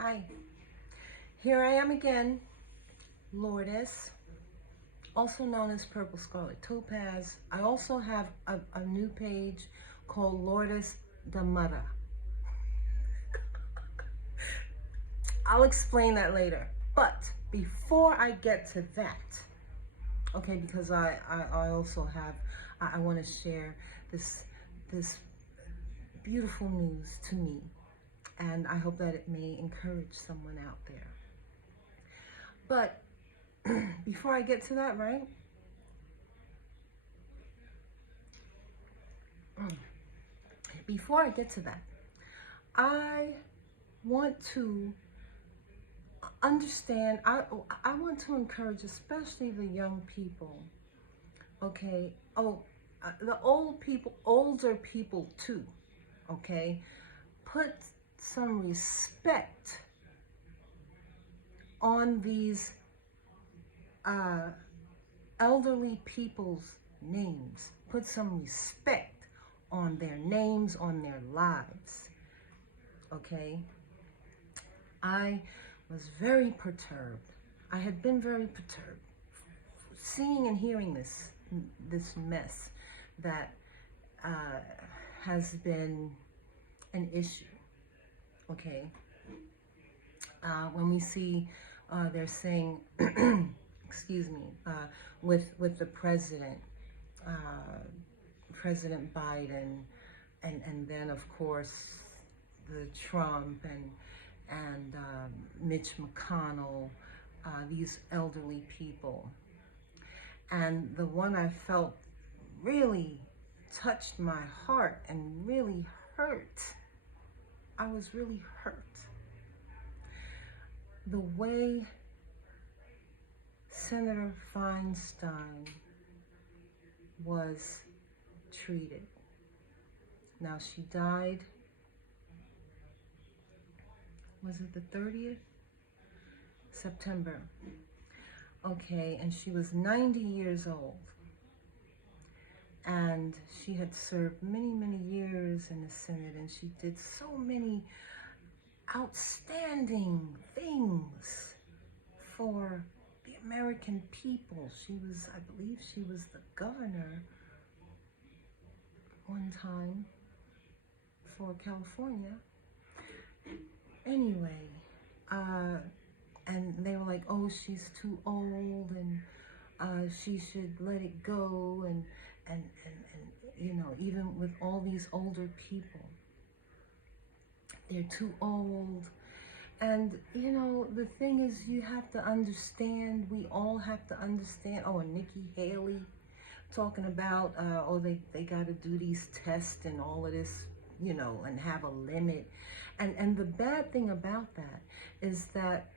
Hi, here I am again, Lourdes, also known as Purple Scarlet Topaz. I also have a new page called Lourdes the Mother. I'll explain that later. But before I get to that, okay, because I also have, I want to share this beautiful news to me, and I hope that it may encourage someone out there. But before I get to that, right? Before I get to that, I want to understand, I want to encourage, especially the young people, okay? The older people too, okay? Put some respect on these elderly people's names. Put some respect on their names, on their lives, okay? I was very perturbed. I had been very perturbed seeing and hearing this mess that has been an issue. Okay, when we see they're saying, excuse me, with the president, President Biden, and then of course the Trump and Mitch McConnell, these elderly people. And the one I felt really touched my heart and really hurt. I was really hurt. The way Senator Feinstein was treated. Now, she died, was it the 30th? September. Okay, and she was 90 years old. And she had served many, many years in the Senate, and she did so many outstanding things for the American people. She was, I believe she was the governor one time for California. Anyway, and they were like, oh, she's too old, and she should let it go, and you know, even with all these older people, they're too old. And you know, the thing is, you have to understand, we all have to understand. Oh, and Nikki Haley talking about, oh, they got to do these tests and all of this, you know, and have a limit. And the bad thing about that is that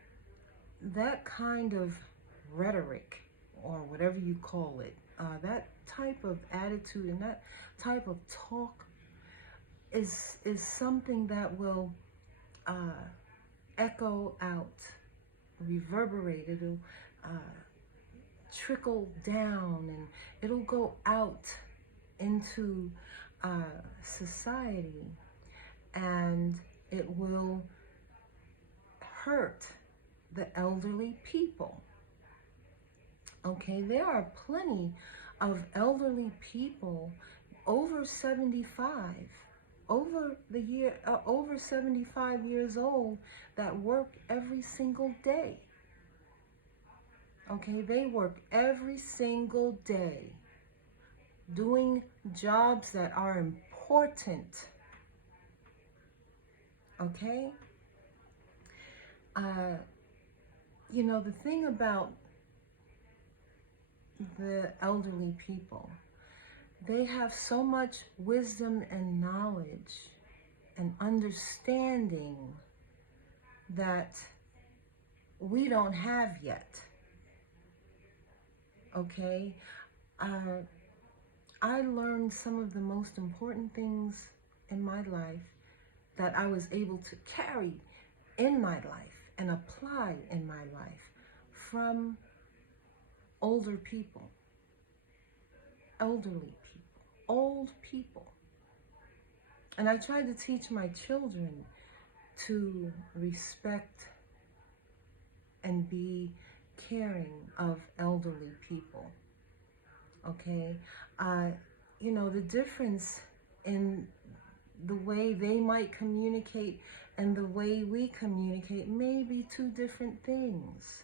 that kind of rhetoric, or whatever you call it, that type of attitude and that type of talk is something that will echo out, reverberate. It'll trickle down, and it'll go out into society, and it will hurt the elderly people. Okay, there are plenty of elderly people over 75, over 75 years old, that work every single day. Okay, they work every single day doing jobs that are important. Okay? You know, the thing about the elderly people, they have so much wisdom and knowledge and understanding that we don't have yet. Okay? I learned some of the most important things in my life that I was able to carry in my life and apply in my life from older people, elderly people, old people. And I tried to teach my children to respect and be caring of elderly people. Okay? You know, the difference in the way they might communicate and the way we communicate may be two different things.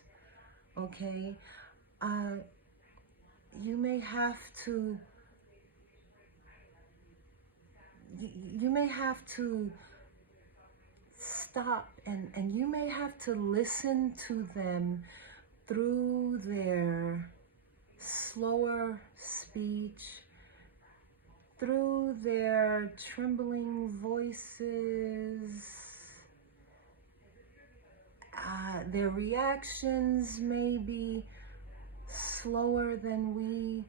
Okay? You may have to stop, and you may have to listen to them through their slower speech, through their trembling voices. Their reactions may be slower than we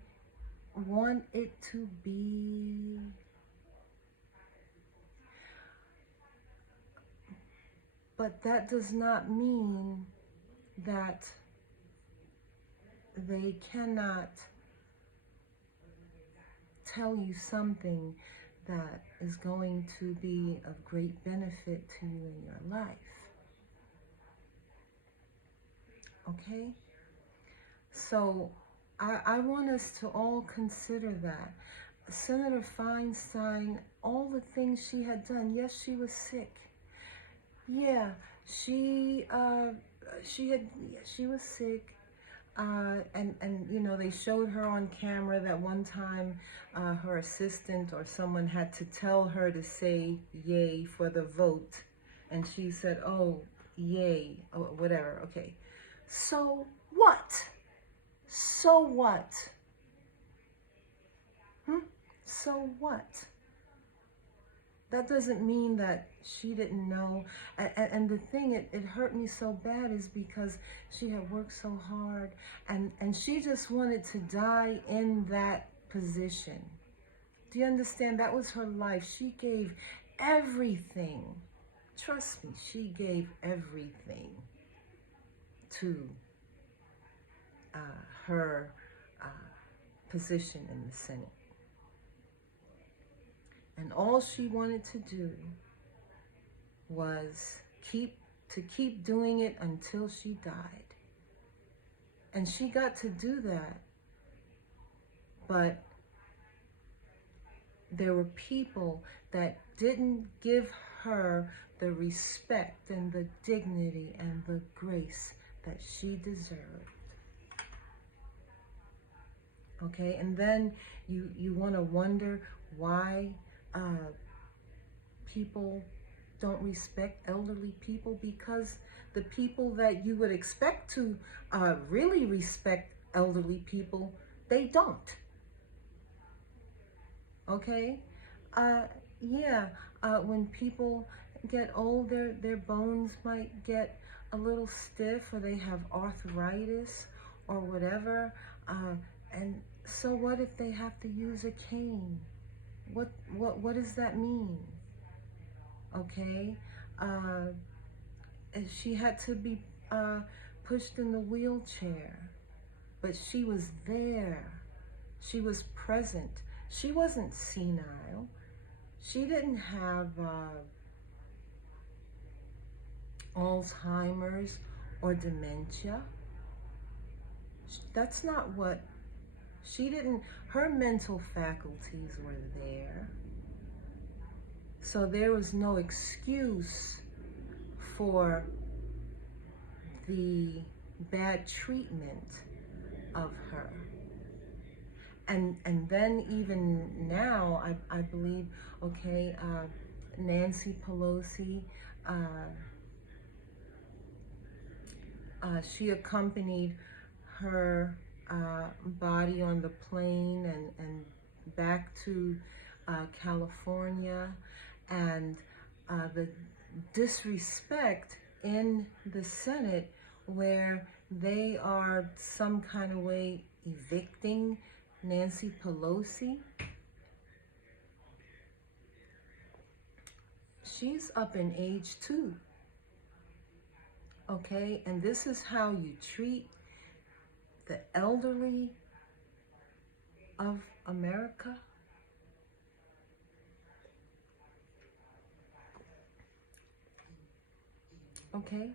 want it to be. But that does not mean that they cannot tell you something that is going to be of great benefit to you in your life. Okay? So I want us to all consider that. Senator Feinstein, all the things she had done, yes, she was sick. Yeah, she was sick. And you know, they showed her on camera that one time her assistant or someone had to tell her to say yay for the vote, and she said, oh, yay, or whatever. Okay, so what? So what? So what? That doesn't mean that she didn't know. And the thing, it hurt me so bad is because she had worked so hard, and she just wanted to die in that position. Do you understand? That was her life. She gave everything. Trust me, she gave everything to her position in the Senate. And all she wanted to do was keep doing it until she died. And she got to do that. But there were people that didn't give her the respect and the dignity and the grace that she deserved. Okay, and then you want to wonder why people don't respect elderly people, because the people that you would expect to really respect elderly people, they don't. Okay? When people get older, their bones might get a little stiff, or they have arthritis or whatever. And so what if they have to use a cane? What does that mean? Okay, she had to be pushed in the wheelchair, but she was there. She was present. She wasn't senile. She didn't have Alzheimer's or dementia. That's not what she didn't. Her mental faculties were there. So there was no excuse for the bad treatment of her. And then even now, I believe, okay, Nancy Pelosi, she accompanied her body on the plane and back to California, and the disrespect in the Senate, where they are some kind of way evicting Nancy Pelosi. She's up in age too. Okay, and this is how you treat the elderly of America? Okay?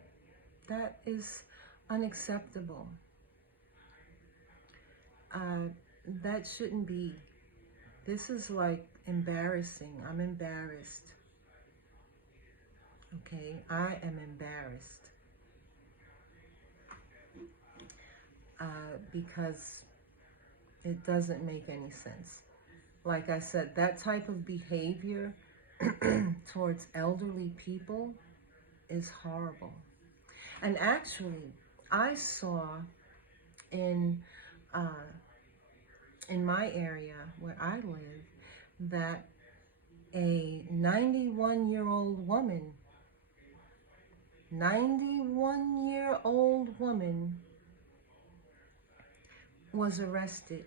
That is unacceptable. That shouldn't be. This is like embarrassing. I'm embarrassed. Okay? I am embarrassed. Because it doesn't make any sense. Like I said, that type of behavior towards elderly people is horrible. And actually, I saw in my area where I live that a 91-year-old woman, 91-year-old woman was arrested.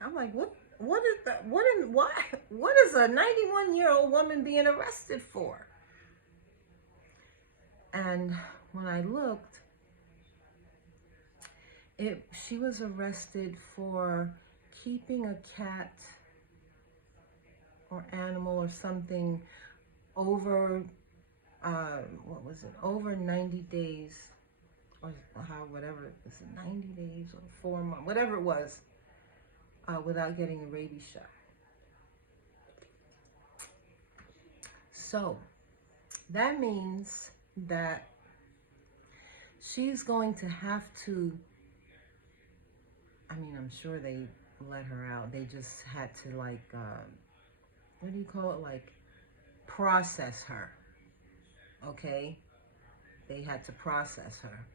I'm like, what is that? What is a 91-year-old woman being arrested for? And when I looked, she was arrested for keeping a cat or animal or something over over 90 days, or whatever, was it 90 days or 4 months, whatever it was, without getting a rabies shot. So that means that she's going to have to, I mean, I'm sure they let her out. They just had to, like, what do you call it? Like, process her. Okay? They had to process her.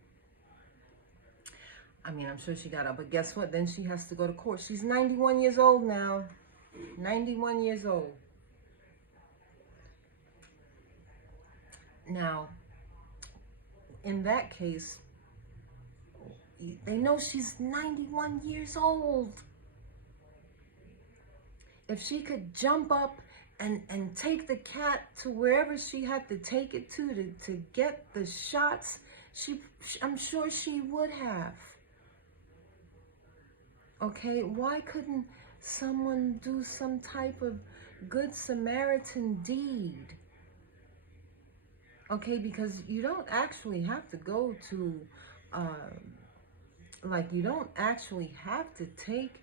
I mean, I'm sure she got out, but guess what? Then she has to go to court. She's 91 years old now. 91 years old. Now, in that case, they know she's 91 years old. If she could jump up and take the cat to wherever she had to take it to get the shots, I'm sure she would have. Okay, why couldn't someone do some type of good Samaritan deed? Okay, because you don't actually have to go to, you don't actually have to take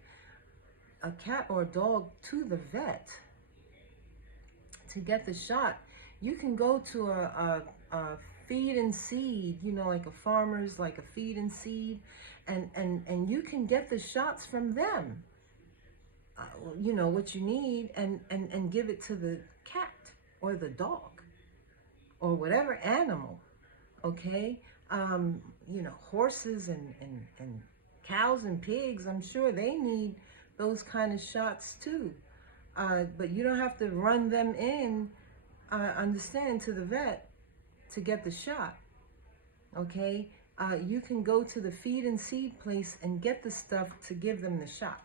a cat or a dog to the vet to get the shot. You can go to a feed and seed, like a farmer's, like a feed and seed, and you can get the shots from them. What you need, and give it to the cat or the dog or whatever animal. Okay, horses and cows and pigs, I'm sure they need those kind of shots too. But you don't have to run them in, understand, to the vet to get the shot. Okay, you can go to the feed and seed place and get the stuff to give them the shot.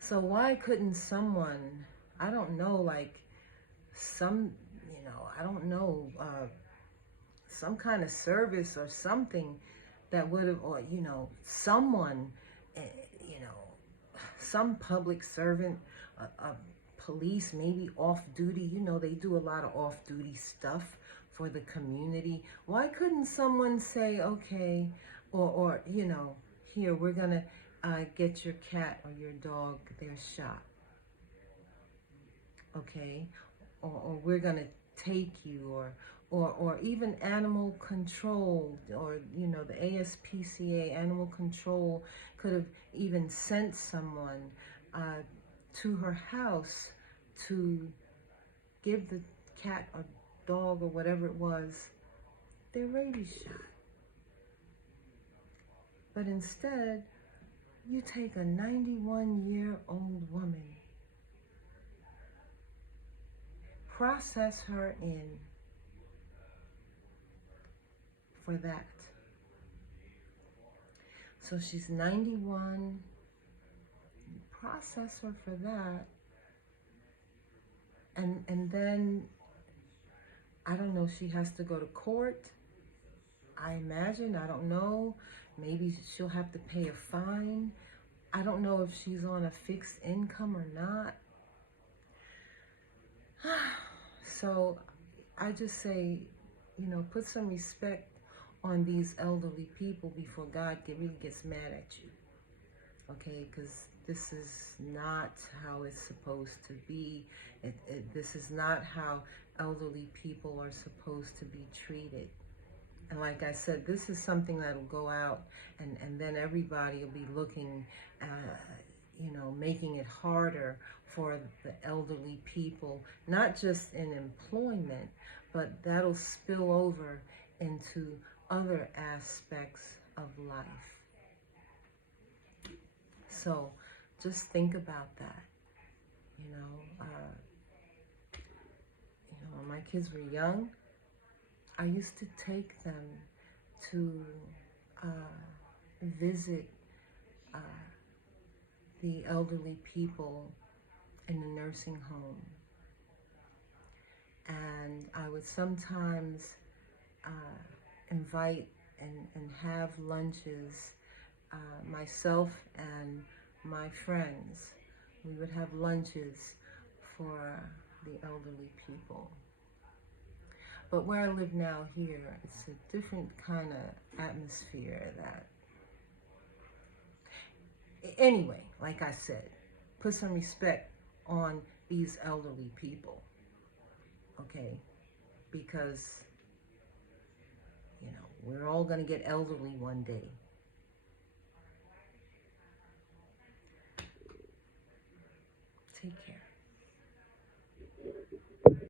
So why couldn't someone, I don't know, like some, I don't know, some kind of service or something that would have, or, someone, some public servant, a police, maybe off-duty, they do a lot of off-duty stuff for the community. Why couldn't someone say, okay, or here, we're gonna get your cat or your dog their shot, okay, or we're gonna take you, or even animal control, or the ASPCA, animal control, could have even sent someone to her house to give the cat or dog or whatever it was their rabies shot. But instead, you take a 91-year-old woman, process her in for that. So she's 91, you process her for that, and then, I don't know, she has to go to court, I imagine, I don't know. Maybe she'll have to pay a fine. I don't know if she's on a fixed income or not. So, I just say, you know, put some respect on these elderly people before God really gets mad at you. Okay, because this is not how it's supposed to be. This is not how elderly people are supposed to be treated. And like I said, this is something that'll go out, and then everybody will be looking, you know, making it harder for the elderly people, not just in employment, but that'll spill over into other aspects of life. So just think about that. You know, when my kids were young, I used to take them to visit the elderly people in the nursing home. And I would sometimes invite and have lunches, myself and my friends. We would have lunches for the elderly people. But where I live now here, it's a different kind of atmosphere that... Anyway, like I said, put some respect on these elderly people, okay? Because, you know, we're all going to get elderly one day. Take care.